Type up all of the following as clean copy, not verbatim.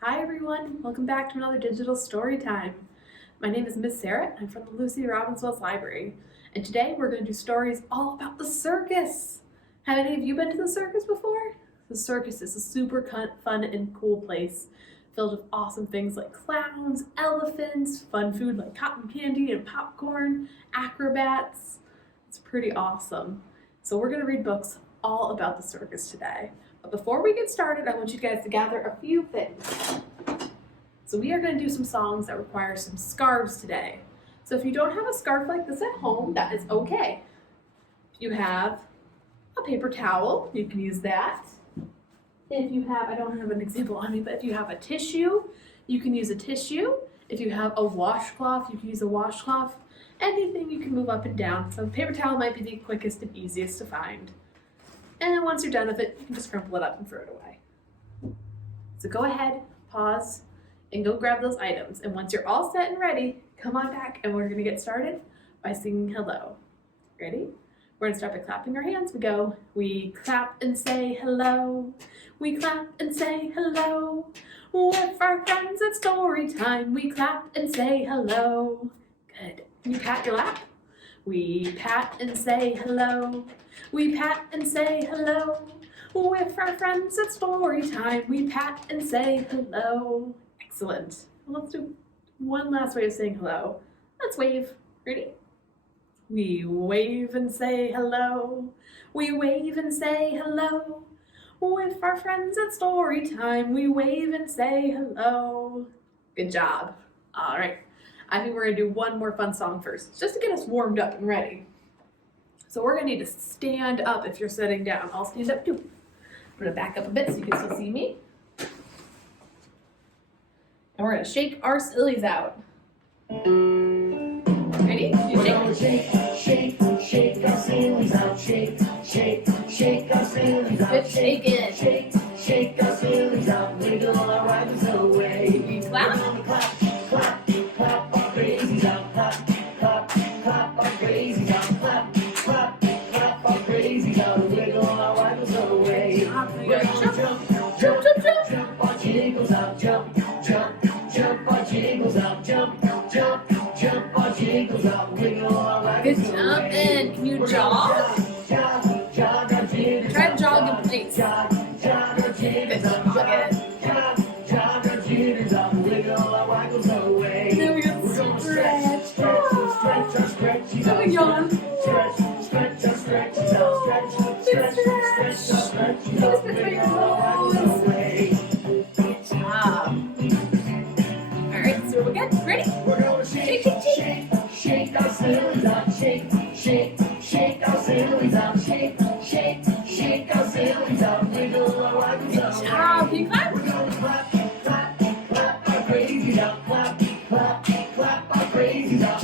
Hi everyone, welcome back to another digital story time. My name is Miss Sarah and I'm from the Lucy Robbins Welles Library. And today we're going to do stories all about the circus. Have any of you been to the circus before? The circus is a super fun and cool place filled with awesome things like clowns, elephants, fun food like cotton candy and popcorn, acrobats. It's pretty awesome. So we're going to read books all about the circus today. But before we get started, I want you guys to gather a few things. So we are going to do some songs that require some scarves today. So if you don't have a scarf like this at home, that is okay. If you have a paper towel, you can use that. If you have, I don't have an example on me, but if you have a tissue, you can use a tissue. If you have a washcloth, you can use a washcloth. Anything you can move up and down. So a paper towel might be the quickest and easiest to find. And then once you're done with it, you can just crumple it up and throw it away. So go ahead, pause, and go grab those items. And once you're all set and ready, come on back and we're going to get started by singing hello. Ready? We're going to start by clapping our hands. We go, we clap and say hello. We clap and say hello. With our friends at story time, we clap and say hello. Good. Can you pat your lap? We pat and say hello. We pat and say hello. With our friends at story time, we pat and say hello. Excellent. Let's do one last way of saying hello. Let's wave. Ready? We wave and say hello. We wave and say hello. With our friends at story time, we wave and say hello. Good job. All right. I think we're going to do one more fun song first, just to get us warmed up and ready. So we're going to need to stand up if you're sitting down. I'll stand up too. I'm going to back up a bit so you can still see me. And we're going to shake our sillies out. Ready? You shake. Shake our sillies out. Shake our sillies out. Good shaking. Shake our sillies out. Wiggle our rabbits away. We clap. Clap our crazies out. Clap our crazies out. Clap our crazies out. Wiggle our rabbits away. Jump our jiggles out. Jump our jiggles out. Jump our jiggles out. Wiggle our rabbits away. Good jumping. Can you jog? Jog our jiggles. Try jogging, please. Jog our jiggles out. Jog our jiggles out. Wiggle our waggles away. Then we go stretch. Stretch our stretchies out. Yawn. Stretch our stretchies out. Stretch our stretchies out. Wiggle our waggles away. Good job. All right, so we're good. Ready? We're gonna shake our sillies out. Shake our sillies out. Shake our sillies out. Wiggle our waggles away. Good job. Can you clap? We're gonna clap our crazies out. Clap our crazies out.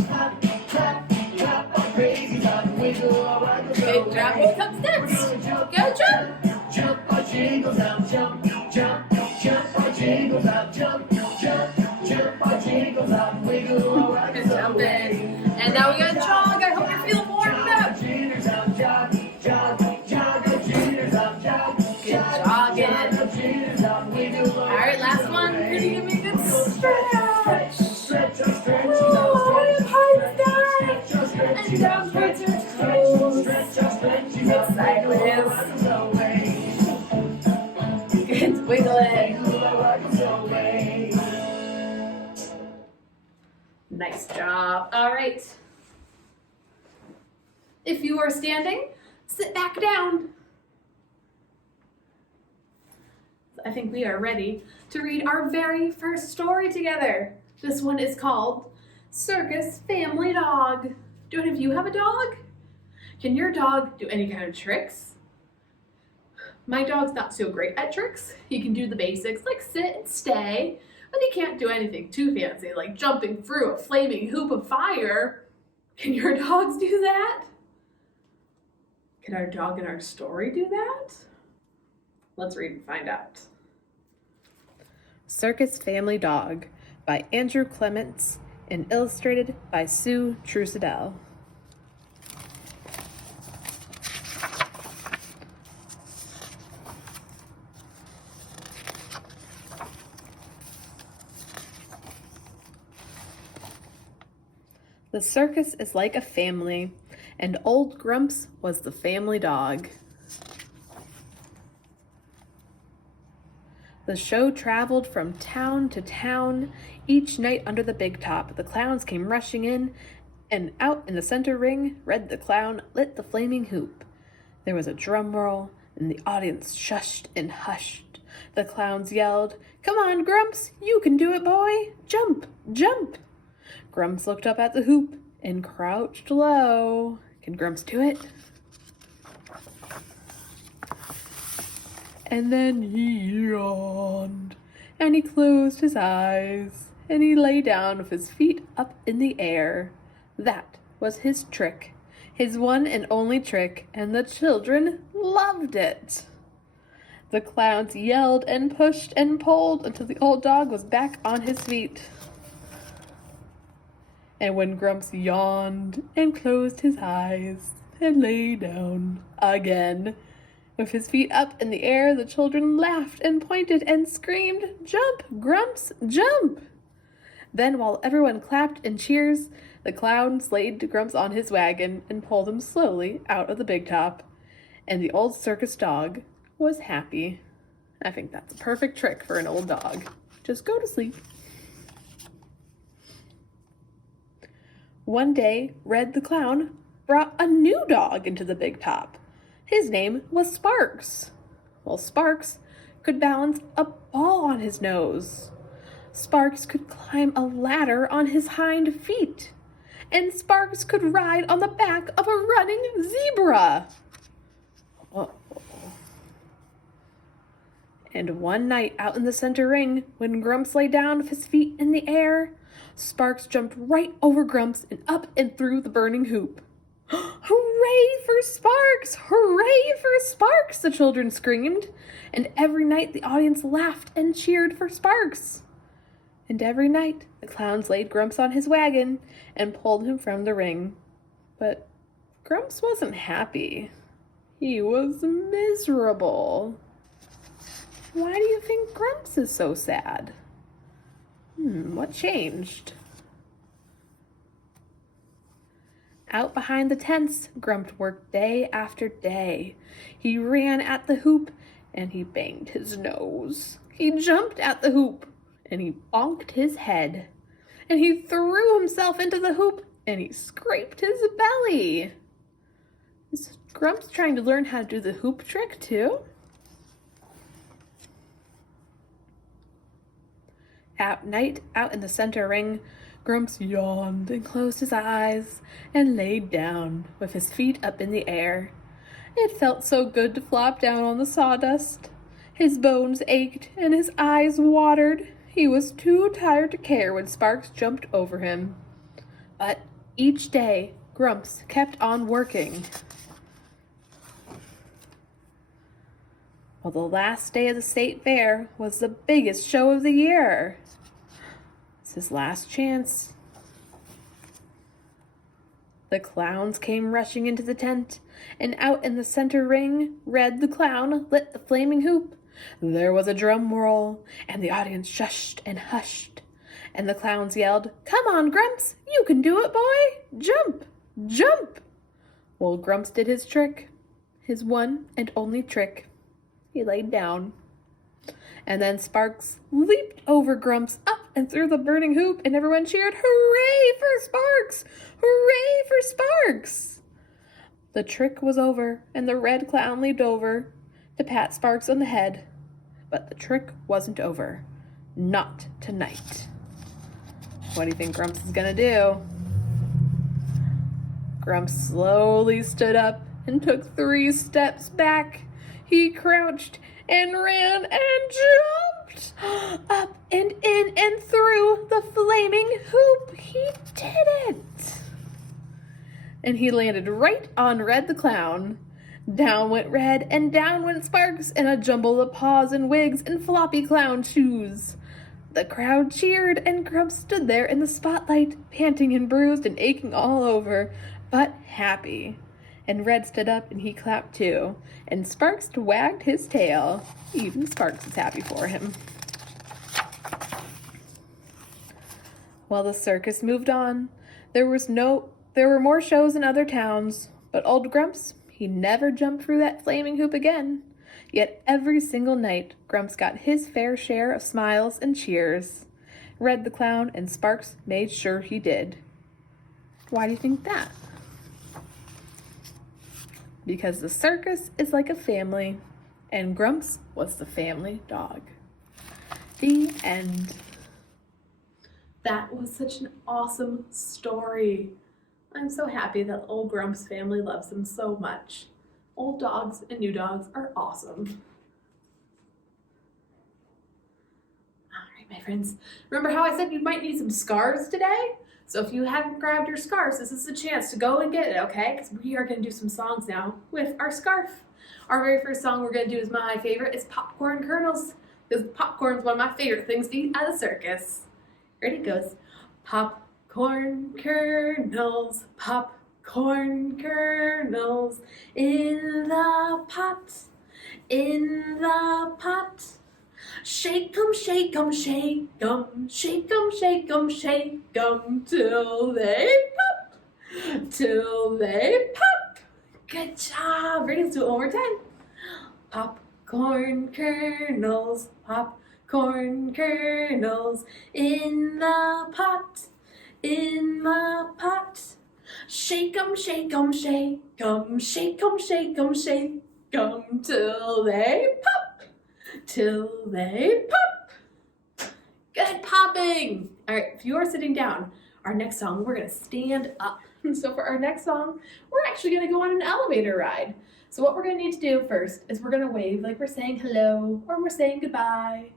Clap our crazies out. Wiggle our waggles away. Good job. Here comes next. Go jump. Jump our jiggles out. Jump our jiggles out. Jump our jiggles out. Wiggle our waggles Good jumping. away. And now we got jog. I hope you're feeling warmed up. Jitters out. Jog our jitters out. Good jogging. Jitters out. Wiggle our All right, last one. You're gonna give me a good stretch. Stretch our stretchies Oh, out. high side. And down towards your toes. Stretch our stretchies Good out. sideways. Waggles away. Good wiggling. Wiggle our waggles away. Nice job. All right. If you are standing, sit back down. I think we are ready to read our very first story together. This one is called Circus Family Dog. Do any of you have a dog? Can your dog do any kind of tricks? My dog's not so great at tricks. He can do the basics like sit and stay, but he can't do anything too fancy like jumping through a flaming hoop of fire. Can your dogs do that? Can our dog in our story do that? Let's read and find out. Circus Family Dog by Andrew Clements and illustrated by Sue Trusadell. The circus is like a family, and old Grumps was the family dog. The show traveled from town to town. Each night under the big top, the clowns came rushing in, and out in the center ring, Red the Clown lit the flaming hoop. There was a drum roll, and the audience shushed and hushed. The clowns yelled, "Come on, Grumps, you can do it, boy! Jump, jump!" Grumps looked up at the hoop and crouched low. Can Grumps do it? And then he yawned, and he closed his eyes, and he lay down with his feet up in the air. That was his trick, his one and only trick, and the children loved it. The clowns yelled and pushed and pulled until the old dog was back on his feet. And when Grumps yawned and closed his eyes and lay down again, with his feet up in the air, the children laughed and pointed and screamed, "Jump, Grumps, jump!" Then, while everyone clapped and cheers, the clowns laid Grumps on his wagon and pulled him slowly out of the big top. And the old circus dog was happy. I think that's a perfect trick for an old dog. Just go to sleep. One day, Red the Clown brought a new dog into the big top. His name was Sparks. Well, Sparks could balance a ball on his nose. Sparks could climb a ladder on his hind feet. And Sparks could ride on the back of a running zebra. Uh-oh. And one night out in the center ring, when Grumps lay down with his feet in the air, Sparks jumped right over Grumps and up and through the burning hoop. "Hooray for Sparks! Hooray for Sparks!" the children screamed. And every night the audience laughed and cheered for Sparks. And every night the clowns laid Grumps on his wagon and pulled him from the ring. But Grumps wasn't happy. He was miserable. Why do you think Grumps is so sad? What changed? Out behind the tents, Grumps worked day after day. He ran at the hoop, and he banged his nose. He jumped at the hoop, and he bonked his head. And he threw himself into the hoop, and he scraped his belly. Is Grumps trying to learn how to do the hoop trick too? At night, out in the center ring, Grumps yawned and closed his eyes and laid down with his feet up in the air. It felt so good to flop down on the sawdust. His bones ached and his eyes watered. He was too tired to care when Sparks jumped over him. But each day, Grumps kept on working. Well, the last day of the state fair was the biggest show of the year. It's his last chance. The clowns came rushing into the tent, and out in the center ring, Red the Clown lit the flaming hoop. There was a drum roll, and the audience shushed and hushed. And the clowns yelled, "Come on, Grumps, you can do it, boy! Jump, jump!" Well, Grumps did his trick, his one and only trick. He laid down. And then Sparks leaped over Grumps up and through the burning hoop, and everyone cheered, "Hooray for Sparks! Hooray for Sparks!" The trick was over, and the Red Clown leaped over to pat Sparks on the head. But the trick wasn't over. Not tonight. What do you think Grumps is gonna do? Grumps slowly stood up and took 3 steps back. He crouched and ran and jumped up and in and through the flaming hoop. He did it! And he landed right on Red the Clown. Down went Red, and down went Sparks in a jumble of paws and wigs and floppy clown shoes. The crowd cheered, and Grumps stood there in the spotlight, panting and bruised and aching all over, but happy. And Red stood up and he clapped too, and Sparks wagged his tail. Even Sparks was happy for him. While the circus moved on, There were more shows in other towns, but old Grumps, he never jumped through that flaming hoop again. Yet every single night, Grumps got his fair share of smiles and cheers. Red the Clown and Sparks made sure he did. Why do you think that? Because the circus is like a family, and Grumps was the family dog. The end. That was such an awesome story. I'm so happy that old Grumps' family loves him so much. Old dogs and new dogs are awesome. All right, my friends. Remember how I said you might need some scarves today? So if you haven't grabbed your scarves, this is the chance to go and get it, okay? Because we are going to do some songs now with our scarf. Our very first song we're going to do is my favorite. It's Popcorn Kernels. Because popcorn is one of my favorite things to eat at a circus. Ready? It goes. Popcorn kernels, popcorn kernels, in the pot, in the pot. Shake 'em, shake 'em, shake 'em, shake 'em, shake 'em, shake 'em, till they pop, till they pop. Good job. Ready? Let's do it one more time. Popcorn kernels, popcorn kernels, in the pot, in the pot. Shake 'em, shake 'em, shake 'em, shake 'em, shake 'em, shake 'em, till they pop, till they pop. Good popping. All right, if you are sitting down, our next song, we're gonna stand up. So for our next song, we're actually gonna go on an elevator ride. So what we're gonna need to do first is we're gonna wave like we're saying hello or we're saying goodbye.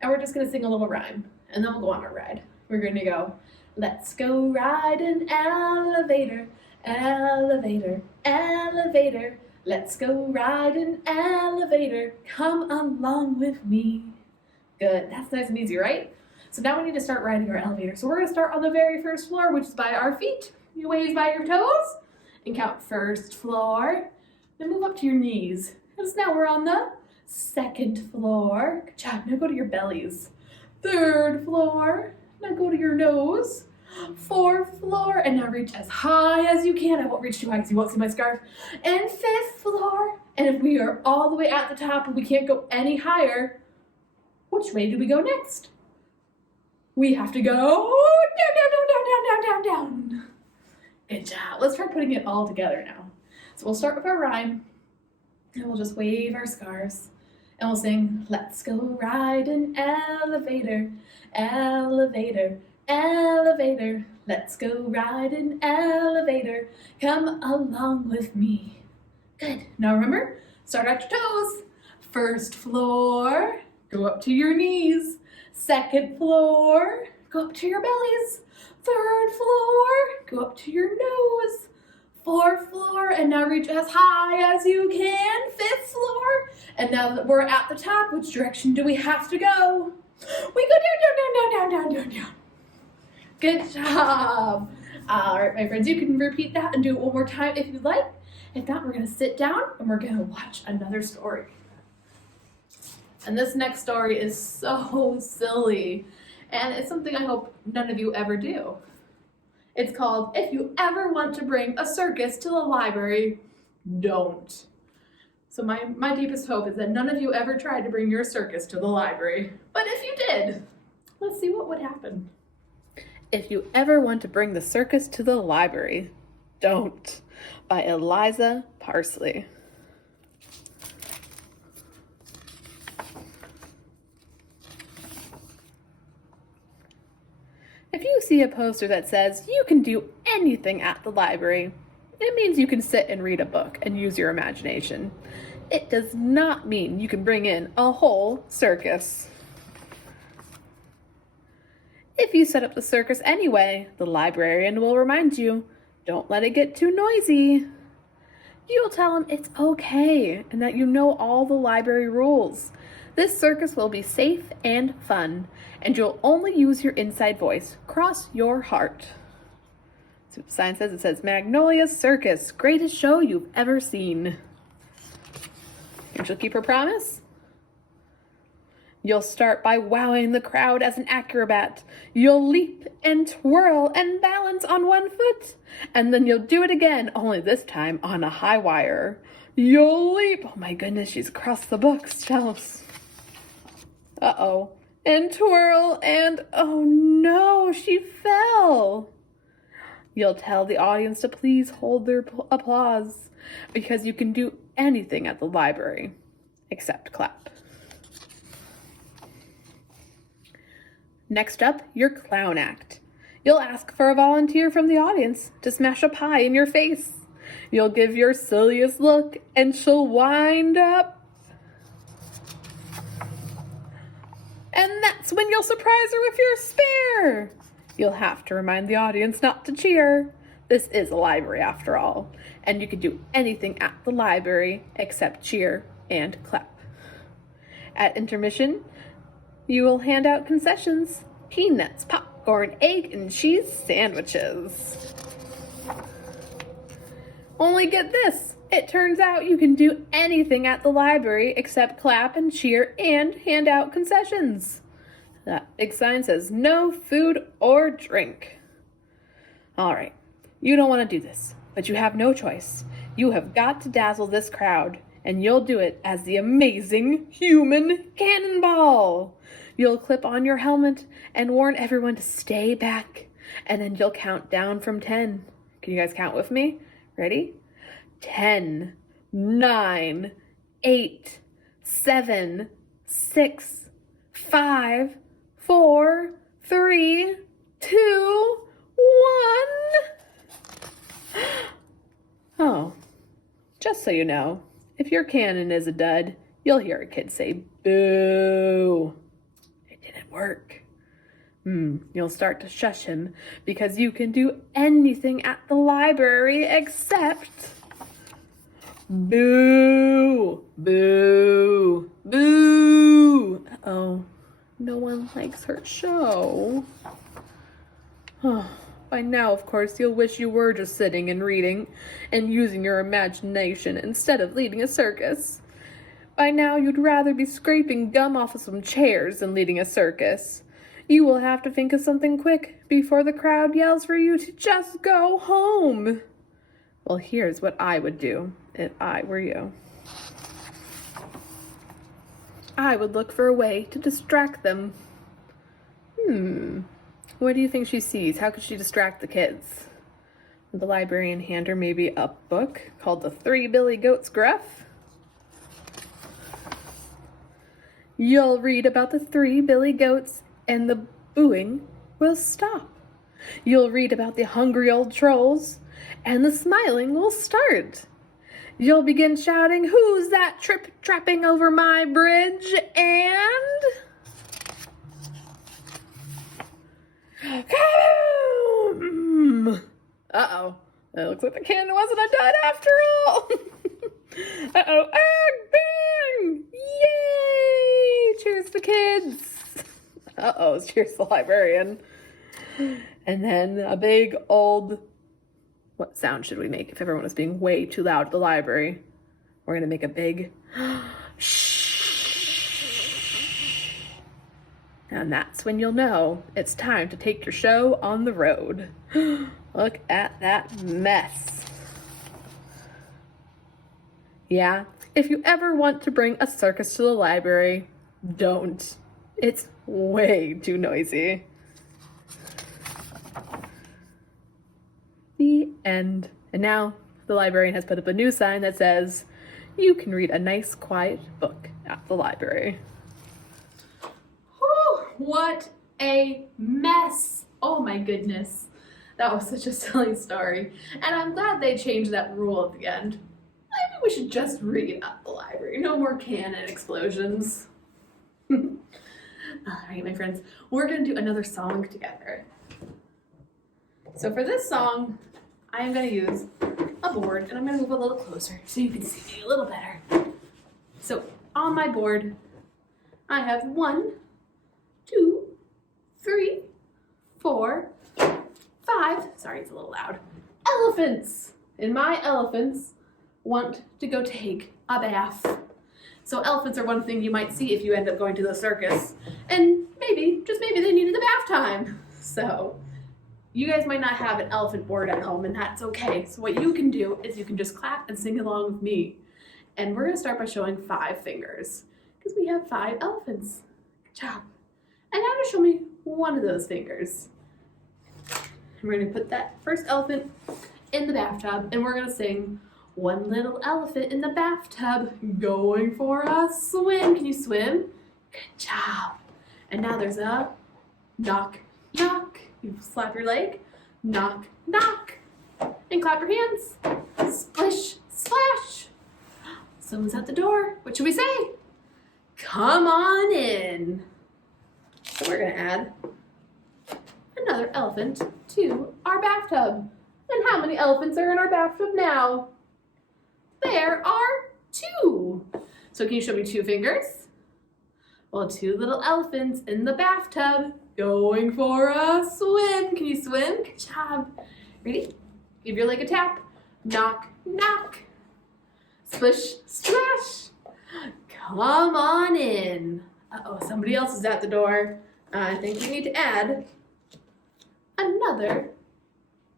And we're just gonna sing a little rhyme and then we'll go on our ride. We're gonna go, let's go ride an elevator, elevator, elevator. Let's go ride an elevator, come along with me. Good, that's nice and easy, right? So now we need to start riding our elevator. So we're gonna start on the very first floor, which is by our feet. You wave by your toes and count first floor. Then move up to your knees. Because now we're on the second floor. Good job, now go to your bellies. Third floor, now go to your nose. Fourth floor, and now reach as high as you can. I won't reach too high because you won't see my scarf. And fifth floor, and if we are all the way at the top and we can't go any higher, which way do we go next? We have to go down, down, down, down, down, down, down, down. Good job. Let's try putting it all together now. So we'll start with our rhyme, and we'll just wave our scarves, and we'll sing, let's go ride an elevator, elevator, elevator. Let's go ride an elevator, come along with me. Good. Now remember, start at your toes. First floor, go up to your knees. Second floor, go up to your bellies. Third floor, go up to your nose. Fourth floor, and now reach as high as you can. Fifth floor, and now that we're at the top, which direction do we have to go? We go down, down, down, down, down, down, down. Good job. All right, my friends, you can repeat that and do it one more time if you'd like. If not, we're gonna sit down and we're gonna watch another story. And this next story is so silly, and it's something I hope none of you ever do. It's called, If You Ever Want to Bring a Circus to the Library, Don't. So my deepest hope is that none of you ever tried to bring your circus to the library. But if you did, let's see what would happen. If you ever want to bring the circus to the library, don't. By Eliza Parsley. If you see a poster that says you can do anything at the library, it means you can sit and read a book and use your imagination. It does not mean you can bring in a whole circus. If you set up the circus anyway, the librarian will remind you, don't let it get too noisy. You'll tell him it's okay and that you know all the library rules. This circus will be safe and fun, and you'll only use your inside voice. Cross your heart. So the sign says, it says, Magnolia Circus, greatest show you've ever seen. And she'll keep her promise? You'll start by wowing the crowd as an acrobat. You'll leap and twirl and balance on one foot. And then you'll do it again, only this time on a high wire. You'll leap. Oh my goodness, she's across the bookshelves. Uh-oh. And twirl and oh no, she fell. You'll tell the audience to please hold their applause because you can do anything at the library except clap. Next up, your clown act. You'll ask for a volunteer from the audience to smash a pie in your face. You'll give your silliest look and she'll wind up. And that's when you'll surprise her with your spare. You'll have to remind the audience not to cheer. This is a library after all, and you can do anything at the library except cheer and clap. At intermission, you will hand out concessions, peanuts, popcorn, egg, and cheese sandwiches. Only get this, it turns out you can do anything at the library except clap and cheer and hand out concessions. That big sign says no food or drink. All right, you don't want to do this, but you have no choice. You have got to dazzle this crowd, and you'll do it as the amazing human cannonball. You'll clip on your helmet and warn everyone to stay back, and then you'll count down from 10. Can you guys count with me? Ready? 10, 9, 8, 7, 6, 5, 4, 3, 2, 1. Oh, just so you know, if your cannon is a dud, you'll hear a kid say, boo. It didn't work. You'll start to shush him because you can do anything at the library except boo, boo, boo. Uh-oh, no one likes her show. By now, of course, you'll wish you were just sitting and reading and using your imagination instead of leading a circus. By now, you'd rather be scraping gum off of some chairs than leading a circus. You will have to think of something quick before the crowd yells for you to just go home. Well, here's what I would do if I were you. I would look for a way to distract them. What do you think she sees? How could she distract the kids? Would the librarian hand her maybe a book called The Three Billy Goats Gruff? You'll read about the 3 billy goats and the booing will stop. You'll read about the hungry old trolls and the smiling will start. You'll begin shouting, who's that trip-trapping over my bridge? And uh-oh, it looks like the cannon wasn't a dud after all. Uh-oh, bang! Yay! Cheers to kids. Uh-oh, cheers to the librarian. And then a big old, what sound should we make if everyone was being way too loud at the library? We're gonna make a big shh. And that's when you'll know it's time to take your show on the road. Look at that mess. Yeah, if you ever want to bring a circus to the library, don't. It's way too noisy. The end. And now the librarian has put up a new sign that says, you can read a nice quiet book at the library. Whew, what a mess. Oh my goodness. That was such a silly story. And I'm glad they changed that rule at the end. Maybe we should just read at the library. No more cannon explosions. All right, my friends, we're going to do another song together. So for this song, I am going to use a board, and I'm going to move a little closer so you can see me a little better. So on my board, I have 1, 2, 3, 4, 5, sorry, it's a little loud, elephants. And my elephants want to go take a bath. So elephants are one thing you might see if you end up going to the circus. And maybe, just maybe, they needed a bath time. So you guys might not have an elephant board at home, and that's okay. So what you can do is you can just clap and sing along with me. And we're gonna start by showing 5 fingers, because we have 5 elephants. Good job. And now just show me one of those fingers. We're gonna put that first elephant in the bathtub, and we're gonna sing One Little Elephant in the Bathtub, Going for a Swim. Can you swim? Good job. And now there's a knock, knock. You slap your leg, knock, knock. And clap your hands. Splish, splash. Someone's at the door. What should we say? Come on in. So we're gonna add another elephant to our bathtub. And how many elephants are in our bathtub now? There are 2. So can you show me 2 fingers? Well, 2 little elephants in the bathtub going for a swim. Can you swim? Good job. Ready? Give your leg a tap. Knock, knock. Splish, splash. Come on in. Uh-oh, somebody else is at the door. I think we need to add another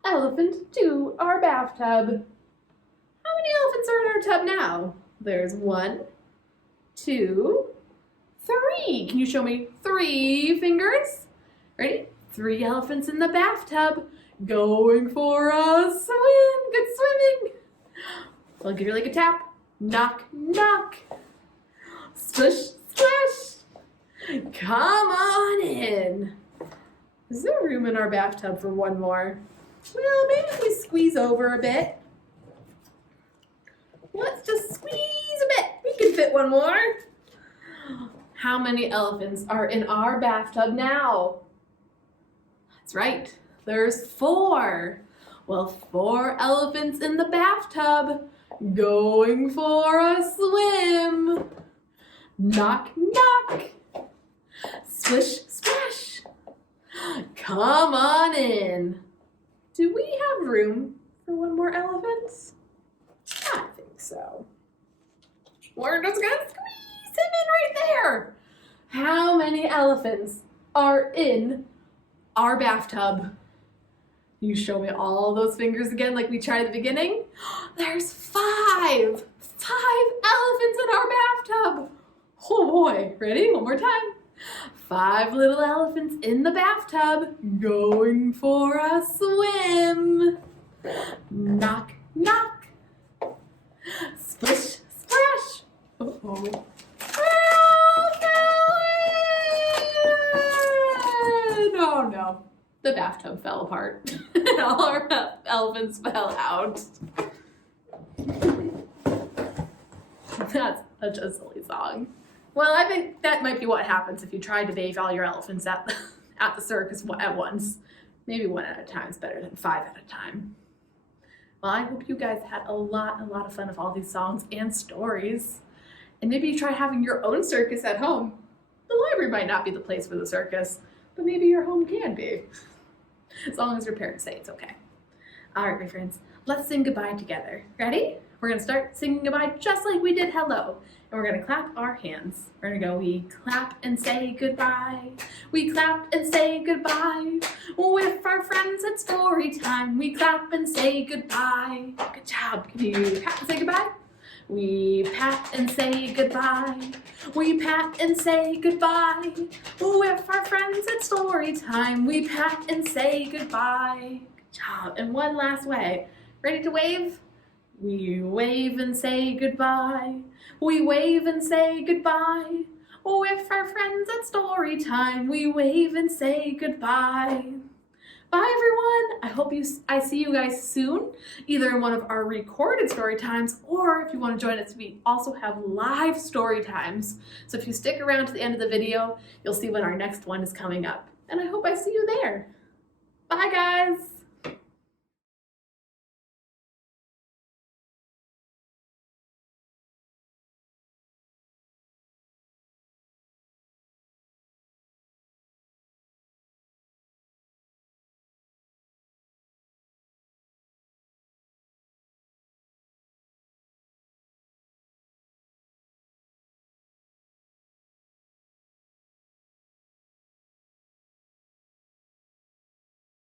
elephant to our bathtub. How many elephants are in our tub now? There's 1, 2, 3. Can you show me 3 fingers? Ready? 3 elephants in the bathtub going for a swim. Good swimming. Well, give your leg a tap. Knock, knock. Splish, splash. Come on in. Is there room in our bathtub for one more? Well, maybe if we squeeze over a bit. Let's just squeeze a bit. We can fit one more. How many elephants are in our bathtub now? That's right. There's 4. Well, 4 elephants in the bathtub going for a swim. Knock, knock. Splish, splash. Come on in. Do we have room for one more elephant? I think so. We're just gonna squeeze him in right there. How many elephants are in our bathtub? You show me all those fingers again like we tried at the beginning. There's 5. 5 elephants in our bathtub. Oh boy, ready? One more time. 5 little elephants in the bathtub going for a swim. Knock, knock. Splish, splash. Uh-oh. Oh no, the bathtub fell apart. And all our elephants fell out. That's such a silly song. Well, I think that might be what happens if you try to bathe all your elephants at the circus at once. Maybe 1 at a time is better than 5 at a time. Well, I hope you guys had a lot of fun with all these songs and stories. And maybe you try having your own circus at home. The library might not be the place for the circus, but maybe your home can be. As long as your parents say it's okay. All right, my friends, let's sing goodbye together. Ready? We're gonna start singing goodbye just like we did hello. And we're gonna clap our hands. We're gonna go, we clap and say goodbye. We clap and say goodbye. With our friends at story time, we clap and say goodbye. Good job. Can you clap and say goodbye? We pat and say goodbye. We pat and say goodbye. With our friends at story time, we pat and say goodbye. Good job. And one last way. Ready to wave? We wave and say goodbye. We wave and say goodbye. With our friends at story time, we wave and say goodbye. Bye everyone. I hope I see you guys soon, either in one of our recorded story times, or if you want to join us, we also have live story times. So if you stick around to the end of the video, you'll see when our next one is coming up. And I hope I see you there. Bye guys.